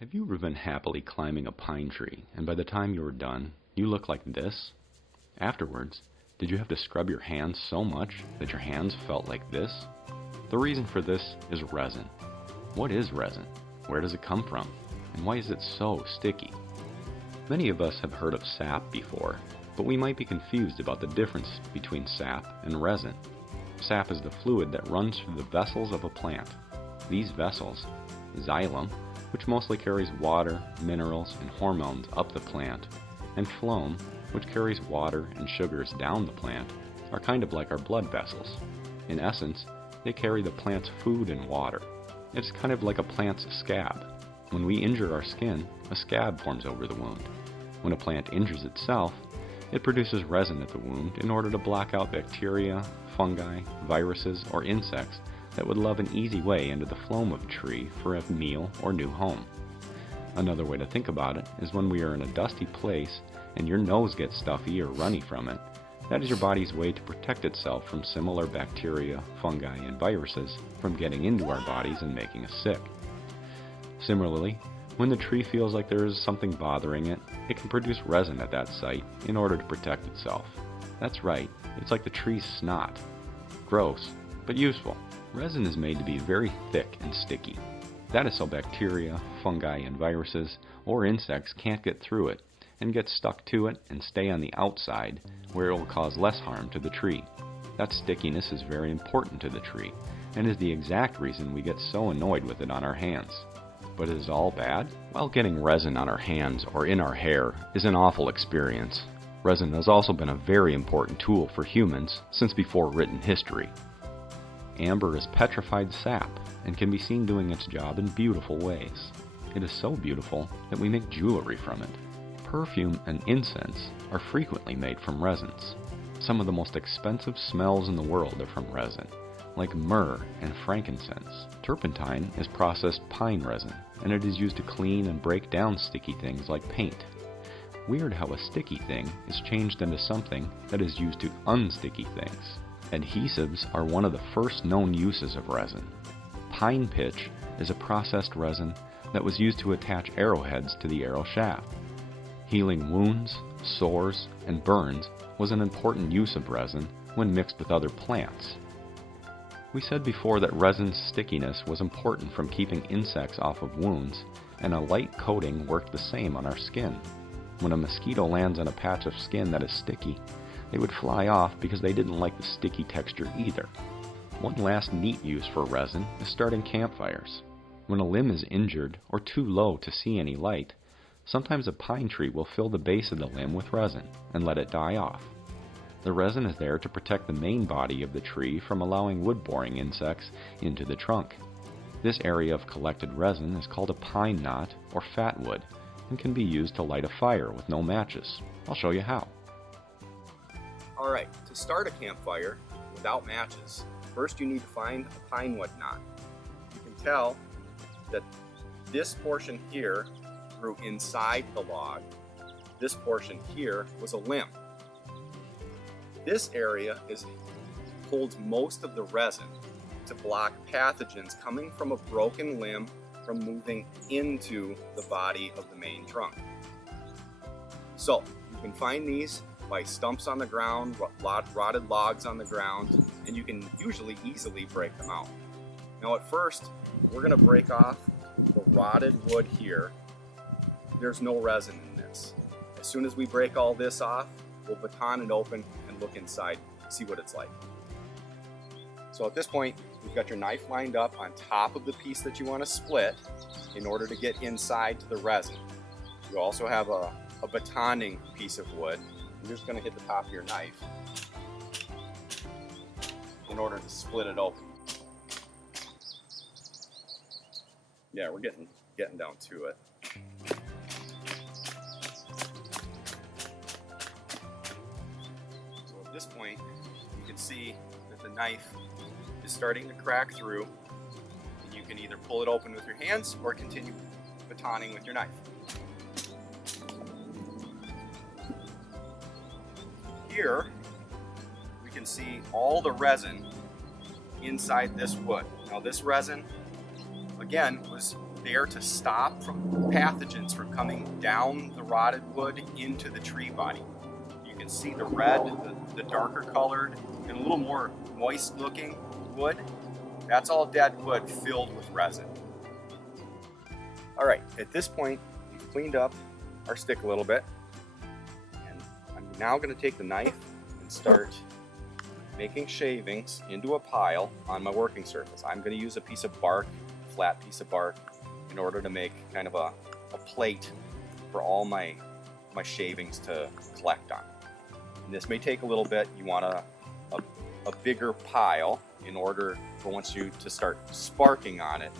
Have you ever been happily climbing a pine tree, and by the time you were done, you look like this? Afterwards, did you have to scrub your hands so much that your hands felt like this? The reason for this is resin. What is resin? Where does it come from? And why is it so sticky? Many of us have heard of sap before, but we might be confused about the difference between sap and resin. Sap is the fluid that runs through the vessels of a plant. These vessels, xylem, which mostly carries water, minerals, and hormones up the plant, and phloem, which carries water and sugars down the plant, are kind of like our blood vessels. In essence, they carry the plant's food and water. It's kind of like a plant's scab. When we injure our skin, a scab forms over the wound. When a plant injures itself, it produces resin at the wound in order to block out bacteria, fungi, viruses, or insects that would love an easy way into the phloem of a tree for a meal or new home. Another way to think about it is when we are in a dusty place and your nose gets stuffy or runny from it, that is your body's way to protect itself from similar bacteria, fungi, and viruses from getting into our bodies and making us sick. Similarly, when the tree feels like there is something bothering it, it can produce resin at that site in order to protect itself. That's right, it's like the tree's snot. Gross, but useful. Resin is made to be very thick and sticky. That is so bacteria, fungi, and viruses, or insects can't get through it and get stuck to it and stay on the outside where it will cause less harm to the tree. That stickiness is very important to the tree and is the exact reason we get so annoyed with it on our hands. But is it all bad? While getting resin on our hands or in our hair is an awful experience, resin has also been a very important tool for humans since before written history. Amber is petrified sap and can be seen doing its job in beautiful ways. It is so beautiful that we make jewelry from it. Perfume and incense are frequently made from resins. Some of the most expensive smells in the world are from resin, like myrrh and frankincense. Turpentine is processed pine resin, and it is used to clean and break down sticky things like paint. Weird how a sticky thing is changed into something that is used to unsticky things. Adhesives are one of the first known uses of resin. Pine pitch is a processed resin that was used to attach arrowheads to the arrow shaft. Healing wounds, sores, and burns was an important use of resin when mixed with other plants. We said before that resin's stickiness was important from keeping insects off of wounds, and a light coating worked the same on our skin. When a mosquito lands on a patch of skin that is sticky, they would fly off because they didn't like the sticky texture either. One last neat use for resin is starting campfires. When a limb is injured or too low to see any light, sometimes a pine tree will fill the base of the limb with resin and let it die off. The resin is there to protect the main body of the tree from allowing wood-boring insects into the trunk. This area of collected resin is called a pine knot or fatwood and can be used to light a fire with no matches. I'll show you how. Alright, to start a campfire without matches, first you need to find a pine wood knot. You can tell that this portion here grew inside the log. This portion here was a limb. This area holds most of the resin to block pathogens coming from a broken limb from moving into the body of the main trunk. So you can find these by stumps on the ground, rotted logs on the ground, and you can usually easily break them out. Now at first, we're going to break off the rotted wood here. There's no resin in this. As soon as we break all this off, we'll baton it open and look inside, see what it's like. So at this point, you've got your knife lined up on top of the piece that you want to split in order to get inside to the resin. You also have a batoning piece of wood. You're just going to hit the top of your knife in order to split it open. Yeah, we're getting down to it. So at this point, you can see that the knife is starting to crack through, and you can either pull it open with your hands or continue batoning with your knife. Here, we can see all the resin inside this wood. Now this resin, again, was there to stop pathogens from coming down the rotted wood into the tree body. You can see the red, the darker colored, and a little more moist looking wood. That's all dead wood filled with resin. All right, at this point, we've cleaned up our stick a little bit. And I'm now gonna take the knife and start making shavings into a pile on my working surface. I'm gonna use a piece of bark, flat piece of bark, in order to make kind of a plate for all my shavings to collect on. And this may take a little bit. You want a bigger pile in order for once you to start sparking on it,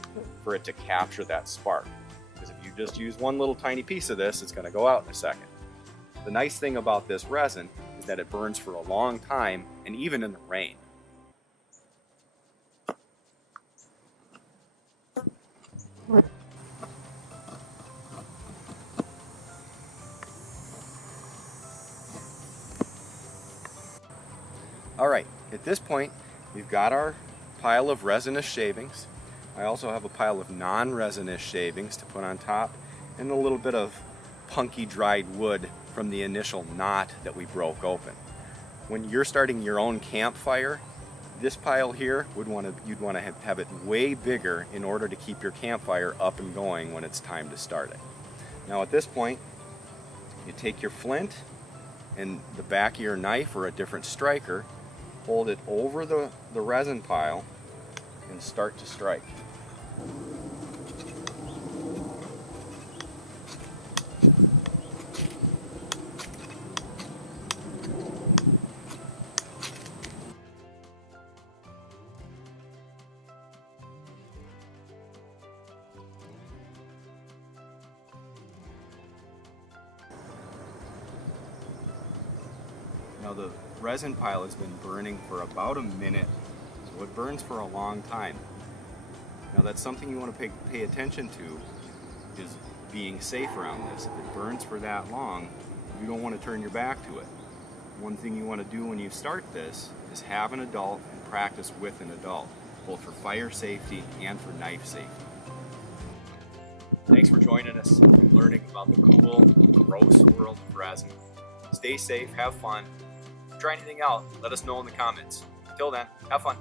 for it to capture that spark. Because if you just use one little tiny piece of this, it's gonna go out in a second. The nice thing about this resin is that it burns for a long time, and even in the rain. All right, at this point, we've got our pile of resinous shavings. I also have a pile of non-resinous shavings to put on top, and a little bit of punky dried wood from the initial knot that we broke open. When you're starting your own campfire, this pile here you'd want to have it way bigger in order to keep your campfire up and going when it's time to start it. Now at this point, you take your flint and the back of your knife or a different striker, hold it over the resin pile and start to strike. Now the resin pile has been burning for about a minute, so it burns for a long time. Now that's something you want to pay attention to, is being safe around this. If it burns for that long, you don't want to turn your back to it. One thing you want to do when you start this is have an adult and practice with an adult, both for fire safety and for knife safety. Thanks for joining us and learning about the cool, gross world of resin. Stay safe, have fun. If you try anything out, let us know in the comments. Until then, have fun.